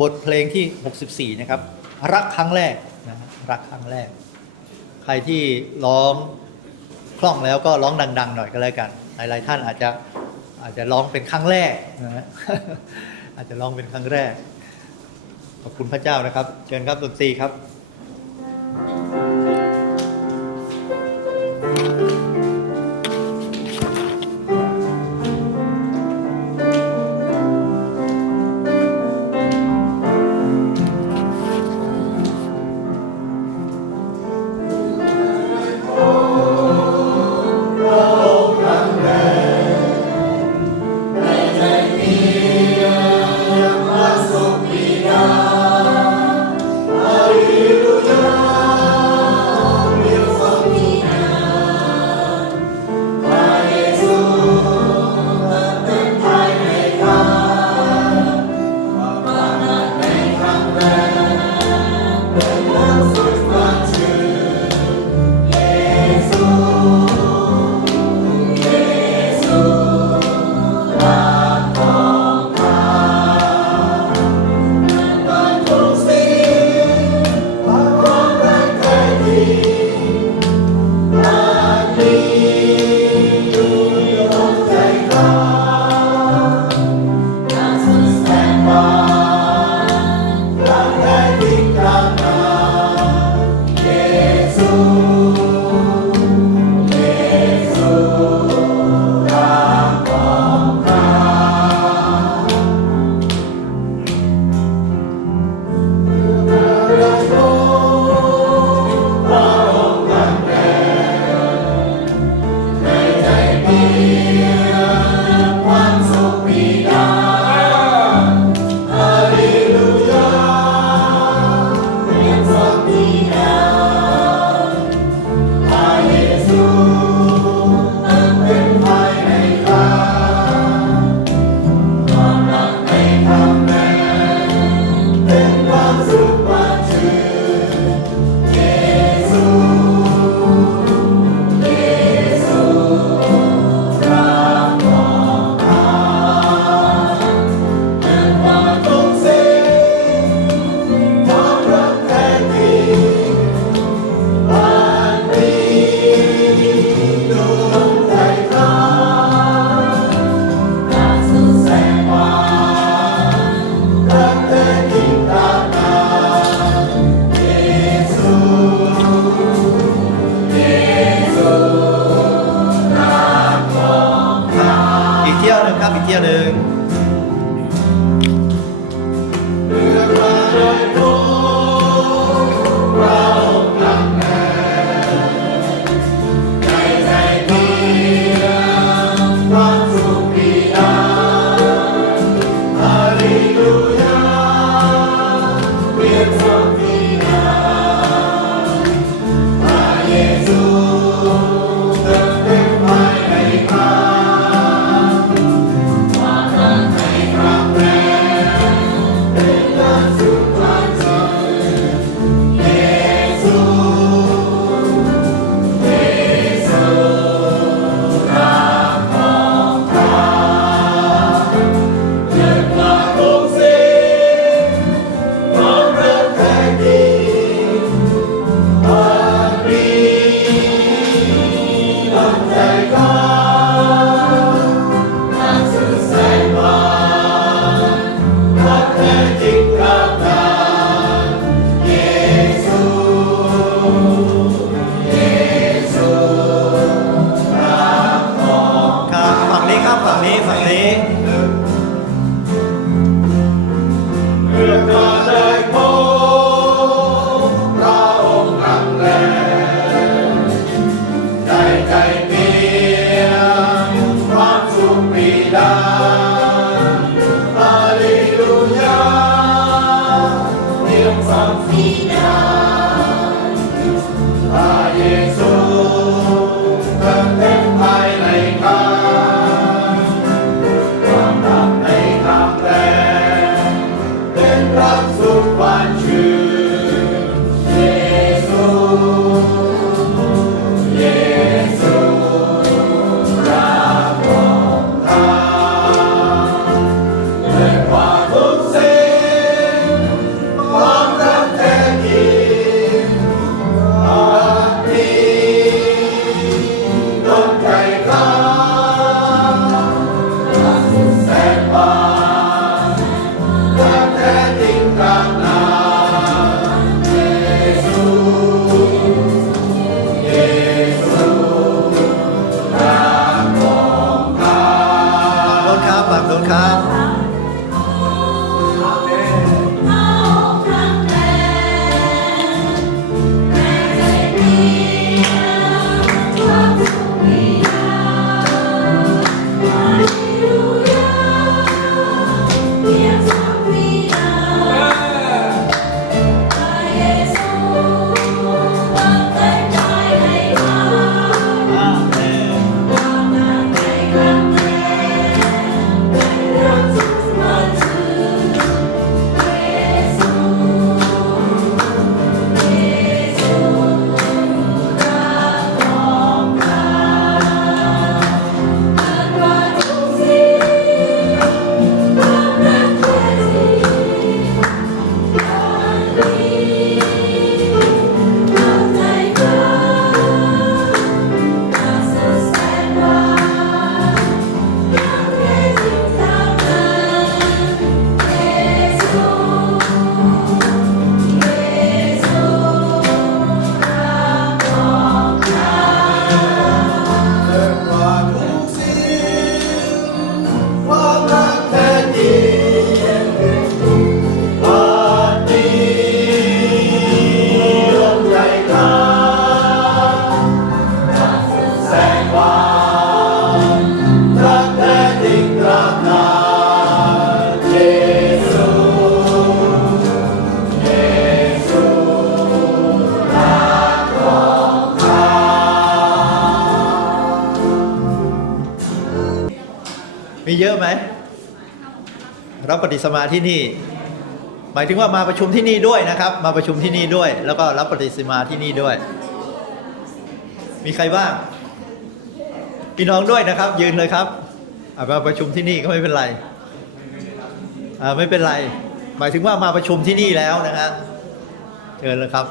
บทเพลงที่64นะครับรักครั้งแรกนะรักครั้งแรกใครที่ร้องคล่องแล้วก็ร้องดังๆหน่อยก็แล้วกันหลายๆท่านอาจจะร้องเป็นครั้งแรกนะฮะ อาจจะร้องเป็นครั้งแรกขอบคุณพระเจ้านะครับเชิญครับดนตรีครับ เ ปฏิสมาที่นี่ หมายถึงว่ามาประชุมที่นี่ด้วยนะครับ มาประชุมที่นี่ด้วย แล้วก็รับปฏิสมาที่นี่ด้วย มีใครบ้างพี่น้องด้วยนะครับ ยืนเลยครับมาประชุมที่นี่ก็ไม่เป็นไรไม่เป็นไร หมายถึงว่ามาประชุมที่นี่แล้วนะฮะเชิญเลยครับ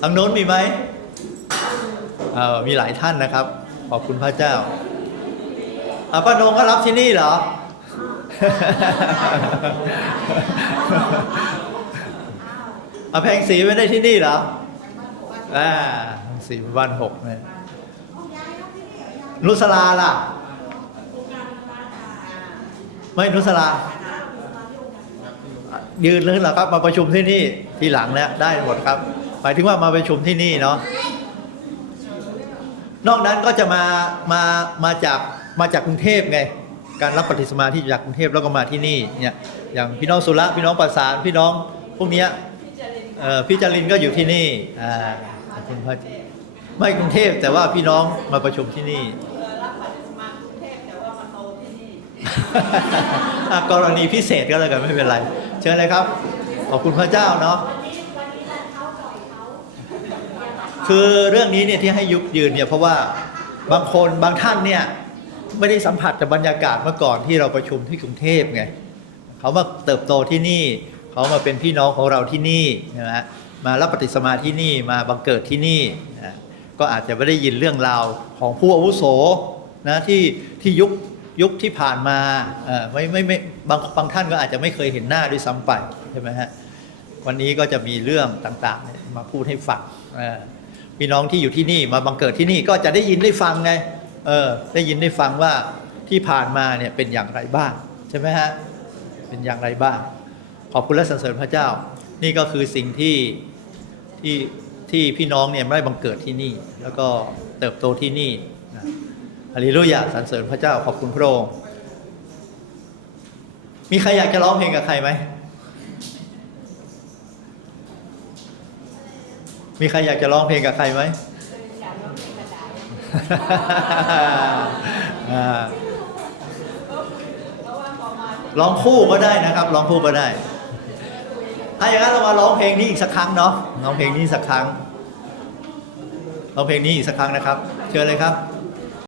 ทางโน้นมีไหมมีหลายท่านนะครับขอบคุณพระเจ้าป้านงก็รับที่นี่เหรอ แพงศรีไม่ได้ที่นี่เหรอศรีบ้านหกเนี่ยนุสลาล่ะไม่นุสลายืนเลยเหรอครับมาประชุมที่นี่ทีหลังแล้วได้หมดครับหมายถึงว่ามาประชุมที่นี่เนาะนอกนั้นก็จะมาจากกรุงเทพไงการรับปฏิสมาธิจากกรุงเทพแล้วก็มาที่นี่เนี่ยอย่างพี่น้องสุระพี่น้องประสานพี่น้องพวกนี้พี่จรินก็อยู่ที่นี่ขอบคุณพระไม่กรุงเทพแต่ว่าพี่น้องมาประชุมที่นี่รับปฏิสมาธิกรุงเทพแต่ว่ามาโตที่นี่กรณีพิเศษก็เลยกันไม่เป็นไรเชิญเลยครับขอบคุณพระเจ้าเนาะคือเรื่องนี้เนี่ยที่ให้ยุบยืนเนี่ยเพราะว่าบางคนบางท่านเนี่ยไม่ได้สัมผัสกับบรรยากาศเมื่อก่อนที่เราประชุมที่กรุงเทพไงเขามาเติบโตที่นี่เขามาเป็นพี่น้องของเราที่นี่นะฮะมารับปฏิสมาธิที่นี่มาบังเกิดที่นี่นะก็อาจจะไม่ได้ยินเรื่องราวของผู้อาวุโสนะที่ยุคที่ผ่านมาไม่บางท่านก็อาจจะไม่เคยเห็นหน้าด้วยซ้ำไปใช่ไหมฮะวันนี้ก็จะมีเรื่องต่างๆมาพูดให้ฟังพี่น้องที่อยู่ที่นี่มาบังเกิดที่นี่ก็จะได้ยินได้ฟังไงได้ยินได้ฟังว่าที่ผ่านมาเนี่ยเป็นอย่างไรบ้างใช่ไหมฮะเป็นอย่างไรบ้างขอบคุณและสรรเสริญพระเจ้านี่ก็คือสิ่งที่พี่น้องเนี่ยได้บังเกิดที่นี่แล้วก็เติบโตที่นี่นะฮาเลลูยาสรรเสริญพระเจ้าขอบคุณพระองค์มีใครอยากจะร้องเพลงกับใครไหมมีใครอยากจะร้องเพลงกับใครไหมร้องคู่ก็ได้นะครับร้องคู่ก็ได้ถ้าอย่างนั้นเรามาร้องเพลงนี้อีกสักครั้งเนาะร้องเพลงนี้สักครั้งร้องเพลงนี้อีกสักครั้งนะครับเชิญเลยครับ